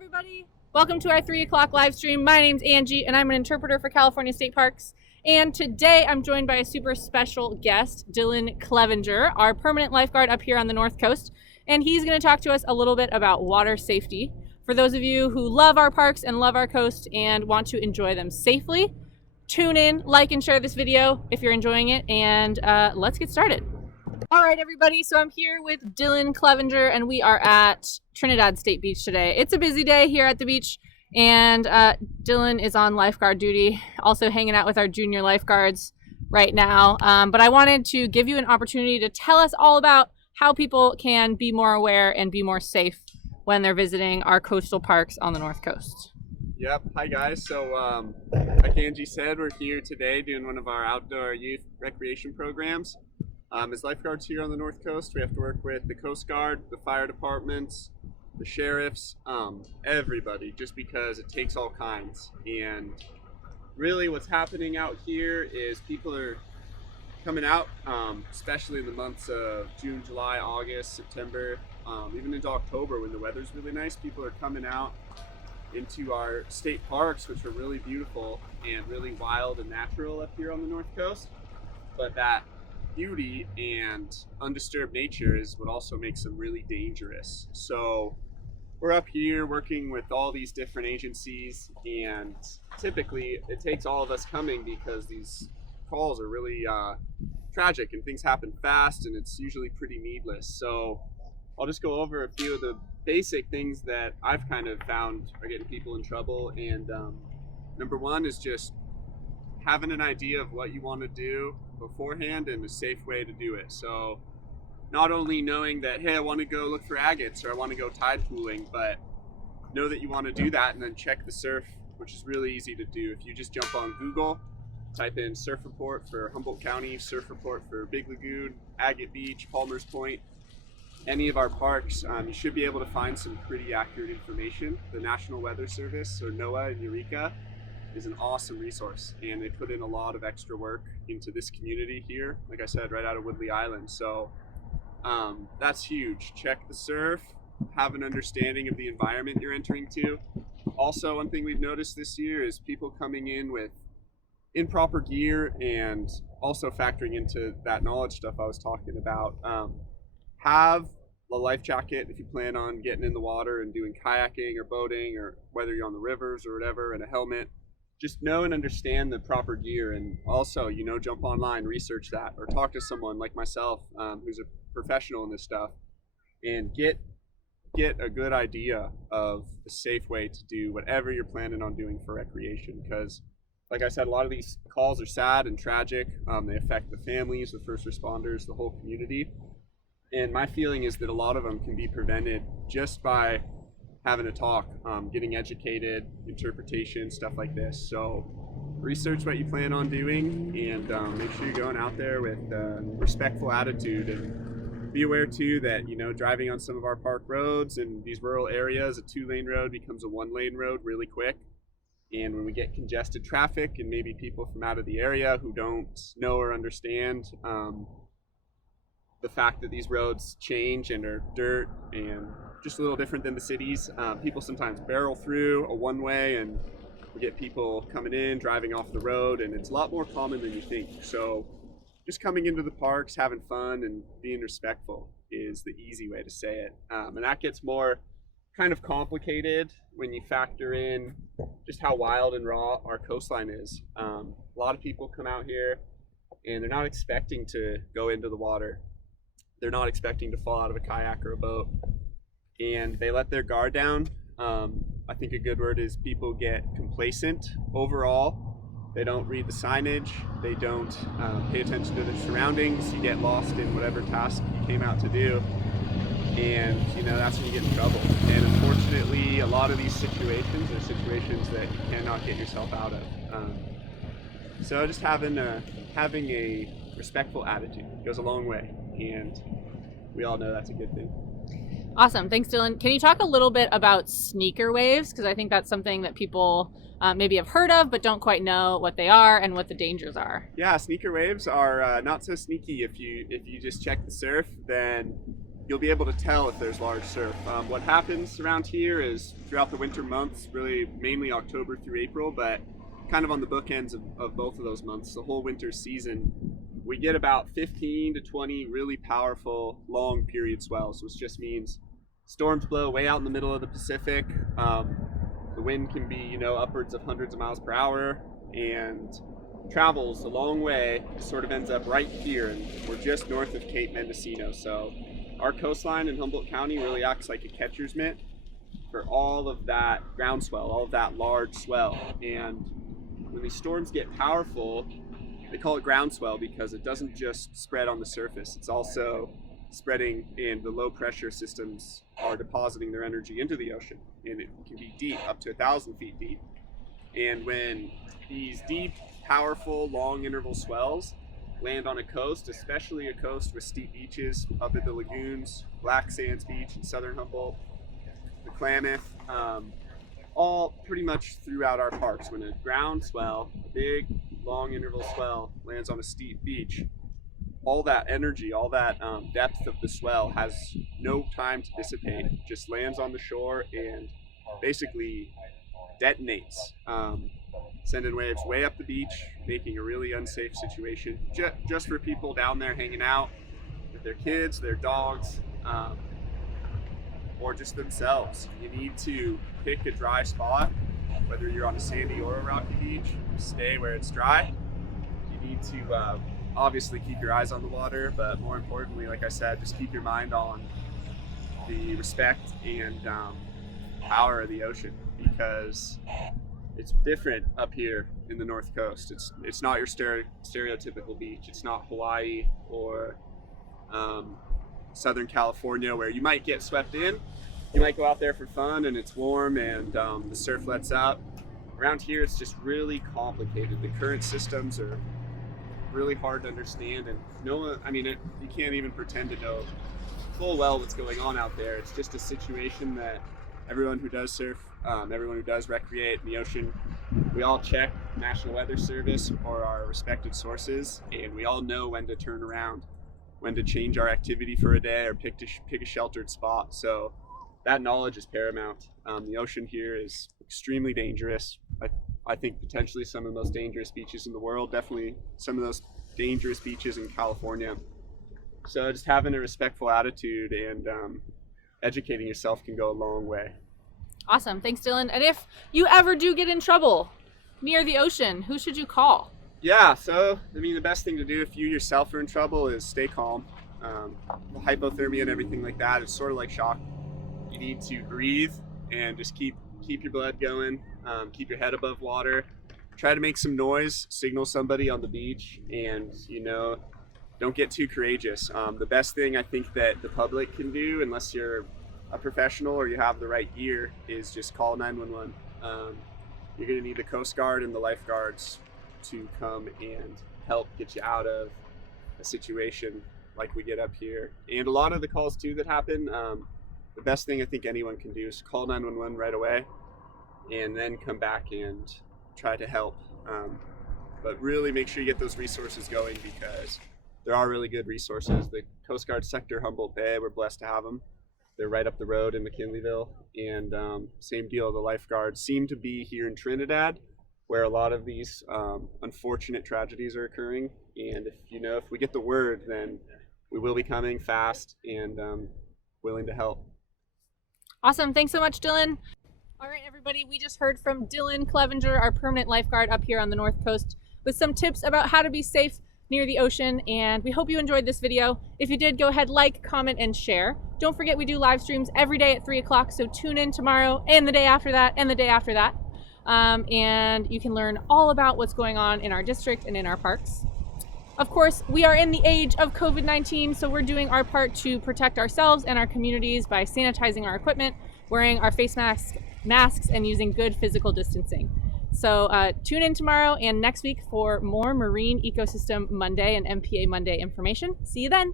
everybody. Welcome to our 3 o'clock live stream. My name's Angie and I'm an interpreter for California State Parks. And today I'm joined by a super special guest, Dylan Clevenger, our permanent lifeguard up here on the North Coast. And he's going to talk to us a little bit about water safety. For those of you who love our parks and love our coast and want to enjoy them safely, tune in, like and share this video if you're enjoying it, and let's get started. All right, everybody, so I'm here with Dylan Clevenger, and we are at Trinidad State Beach today. It's a busy day here at the beach, and Dylan is on lifeguard duty, also hanging out with our junior lifeguards right now. But I wanted to give you an opportunity to tell us all about how people can be more aware and be more safe when they're visiting our coastal parks on the North Coast. Yep. Hi, guys. So, like Angie said, we're here today doing one of our outdoor youth recreation programs. As lifeguards here on the North Coast, we have to work with the Coast Guard, the fire departments, the sheriffs, everybody, just because it takes all kinds. And really what's happening out here is people are coming out, especially in the months of June, July, August, September, even into October when the weather's really nice. People are coming out into our state parks, which are really beautiful and really wild and natural up here on the North Coast. But that beauty and undisturbed nature is what also makes them really dangerous. So we're up here working with all these different agencies, and typically it takes all of us coming because these calls are really tragic and things happen fast, and it's usually pretty needless. So I'll just go over a few of the basic things that I've kind of found are getting people in trouble. And number one is just having an idea of what you want to do beforehand and a safe way to do it. So not only knowing that, hey, I want to go look for agates or I want to go tide pooling, but know that you want to do that and then check the surf, which is really easy to do. If you just jump on Google, type in surf report for Humboldt County, surf report for Big Lagoon, Agate Beach, Palmer's Point, any of our parks, you should be able to find some pretty accurate information. The National Weather Service, or NOAA in Eureka, is an awesome resource, and they put in a lot of extra work into this community here, like I said, right out of Woodley Island. So that's huge. Check the surf, have an understanding of the environment you're entering to. Also, one thing we've noticed this year is people coming in with improper gear, and also factoring into that knowledge stuff I was talking about. Have a life jacket if you plan on getting in the water and doing kayaking or boating, or whether you're on the rivers or whatever, and a helmet. Just know and understand the proper gear, and also, jump online, research that, or talk to someone like myself who's a professional in this stuff, and get a good idea of a safe way to do whatever you're planning on doing for recreation. Because, like I said, a lot of these calls are sad and tragic. They affect the families, the first responders, the whole community. And my feeling is that a lot of them can be prevented just by having a talk, getting educated, interpretation, stuff like this. So research what you plan on doing, and make sure you're going out there with a respectful attitude. And be aware too that, driving on some of our park roads in these rural areas, a 2-lane road becomes a 1-lane road really quick. And when we get congested traffic and maybe people from out of the area who don't know or understand the fact that these roads change and are dirt and just a little different than the cities, people sometimes barrel through a one-way, and we get people coming in, driving off the road, and it's a lot more common than you think. So just coming into the parks, having fun, and being respectful is the easy way to say it. And that gets more kind of complicated when you factor in just how wild and raw our coastline is. A lot of people come out here and they're not expecting to go into the water. They're not expecting to fall out of a kayak or a boat, and they let their guard down. I think a good word is people get complacent overall. They don't read the signage. They don't pay attention to their surroundings. You get lost in whatever task you came out to do, and that's when you get in trouble. And unfortunately, a lot of these situations are situations that you cannot get yourself out of. So just having a respectful attitude goes a long way, and we all know that's a good thing. Awesome. Thanks, Dylan. Can you talk a little bit about sneaker waves? Because I think that's something that people maybe have heard of but don't quite know what they are and what the dangers are. Yeah, sneaker waves are not so sneaky. If you just check the surf, then you'll be able to tell if there's large surf. What happens around here is throughout the winter months, really mainly October through April, but kind of on the bookends of both of those months, the whole winter season, we get about 15 to 20 really powerful long period swells, which just means storms blow way out in the middle of the Pacific. The wind can be, upwards of hundreds of miles per hour and travels a long way. It sort of ends up right here, and we're just north of Cape Mendocino. So our coastline in Humboldt County really acts like a catcher's mitt for all of that groundswell, all of that large swell. And when these storms get powerful, they call it groundswell because it doesn't just spread on the surface. It's also spreading, and the low pressure systems are depositing their energy into the ocean, and it can be deep, up to 1,000 feet deep. And when these deep, powerful, long interval swells land on a coast, especially a coast with steep beaches up at the lagoons, Black Sands Beach in southern Humboldt, the Klamath, all pretty much throughout our parks. When a ground swell, a big long interval swell lands on a steep beach, all that energy, all that depth of the swell has no time to dissipate. It just lands on the shore and basically detonates, sending waves way up the beach, making a really unsafe situation just for people down there hanging out with their kids, their dogs, or just themselves. You need to pick a dry spot, whether you're on a sandy or a rocky beach. Stay where it's dry. You need to obviously keep your eyes on the water, but more importantly, like I said, just keep your mind on the respect and power of the ocean, because it's different up here in the North Coast. It's not your stereotypical beach. It's not Hawaii or Southern California, where you might get swept in. You might go out there for fun and it's warm and the surf lets out. Around here, it's just really complicated. The current systems are really hard to understand, and you can't even pretend to know full well what's going on out there. It's just a situation that everyone who does surf, everyone who does recreate in the ocean, we all check National Weather Service or our respected sources, and we all know when to turn around, when to change our activity for a day or pick a sheltered spot. So that knowledge is paramount. The ocean here is extremely dangerous. I think potentially some of the most dangerous beaches in the world, definitely some of those dangerous beaches in California. So just having a respectful attitude and educating yourself can go a long way. Awesome. Thanks, Dylan. And if you ever do get in trouble near the ocean, who should you call? Yeah, so the best thing to do if you yourself are in trouble is stay calm. The hypothermia and everything like that is sort of like shock. You need to breathe and just keep your blood going, keep your head above water, try to make some noise, signal somebody on the beach, and don't get too courageous. The best thing I think that the public can do, unless you're a professional or you have the right gear, is just call 911. You're going to need the Coast Guard and the lifeguards to come and help get you out of a situation like we get up here. And a lot of the calls too that happen, the best thing I think anyone can do is call 911 right away and then come back and try to help. But really make sure you get those resources going, because there are really good resources. The Coast Guard sector, Humboldt Bay, we're blessed to have them. They're right up the road in McKinleyville. And same deal, the lifeguards seem to be here in Trinidad, where a lot of these unfortunate tragedies are occurring. And if we get the word, then we will be coming fast and willing to help. Awesome. Thanks so much, Dylan. All right, everybody, we just heard from Dylan Clevenger, our permanent lifeguard up here on the North Coast, with some tips about how to be safe near the ocean, and we hope you enjoyed this video. If you did, go ahead, like, comment, and share. Don't forget, we do live streams every day at 3 o'clock, so tune in tomorrow and the day after that and the day after that. And you can learn all about what's going on in our district and in our parks. Of course, we are in the age of COVID-19, so we're doing our part to protect ourselves and our communities by sanitizing our equipment, wearing our face masks, and using good physical distancing. So tune in tomorrow and next week for more Marine Ecosystem Monday and MPA Monday information. See you then.